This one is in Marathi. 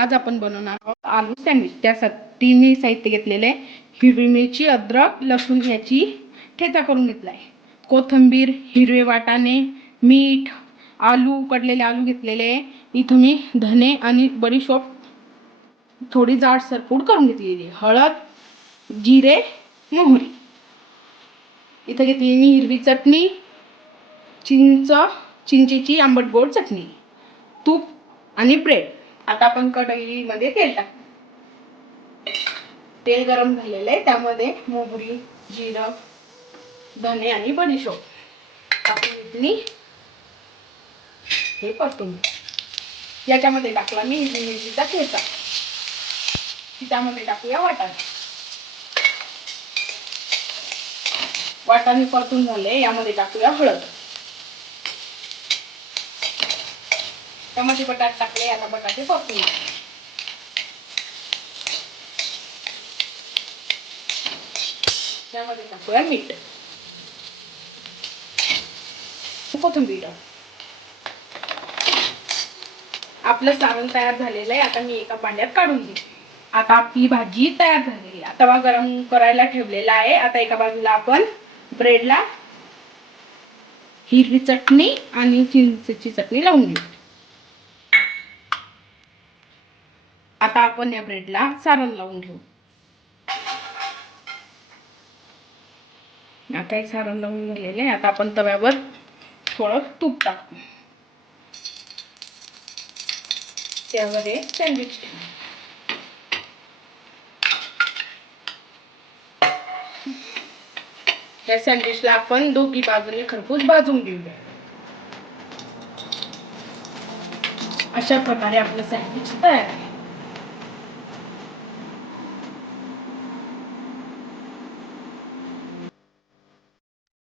आज आपण बनवणार आहोत आलू सँडविच। त्यासाठी मी साहित्य घेतलेले आहे, हिरवी मिरची, अद्रक, लसूण याची ठेचा करून घेतला आहे, कोथिंबीर, हिरवे वाटाणे, मीठ, आलू, उकडलेले आलू घेतलेले आहे। इथं मी धने आणि बडीशोप थोडी जाडसर पूड करून घेतलेली आहे, हळद, जिरे, मोहरी। इथं घेतली मी हिरवी चटणी, चिंचेची आंबट गोड चटणी, तूप आणि ब्रेड। आता आपण कढईमध्ये तेल टाकू। तेल गरम झालेलं आहे, त्यामध्ये मोहरी, जिरं, धने आणि बडीशोप टाकून घेतली। हे परतून याच्यामध्ये टाकला मी हिरवी मिरचीचा ठेचा। त्यामध्ये टाकूया वाटाणे। वाटाणे परतून झाले, यामध्ये टाकूया हळद। त्यामध्ये बटाटे टाकले, आता बटाटे परतून त्यामध्ये टाकूया मीठ, कोथिंबीर। आपलं सारण तयार झालेलं आहे, आता मी एका भांड्यात काढून घेते। आता आपली भाजी तयार झालेली आहे, तवा गरम करायला ठेवलेला आहे। आता एका बाजूला आपण ब्रेडला हिरवी चटणी आणि चिंचेची चटणी लावून घेऊ। आता आपण या ब्रेडला सारण लावून घेऊ। आता हे सारण लावून झालेले आहे, आता आपण तव्यावर थोडं तूप टाकू, त्यावर हे सँडविच ठेवू। या सँडविचला आपण दोन्ही बाजूने खरपूस भाजून घेऊया। अशा प्रकारे आपलं सँडविच तयार आहे।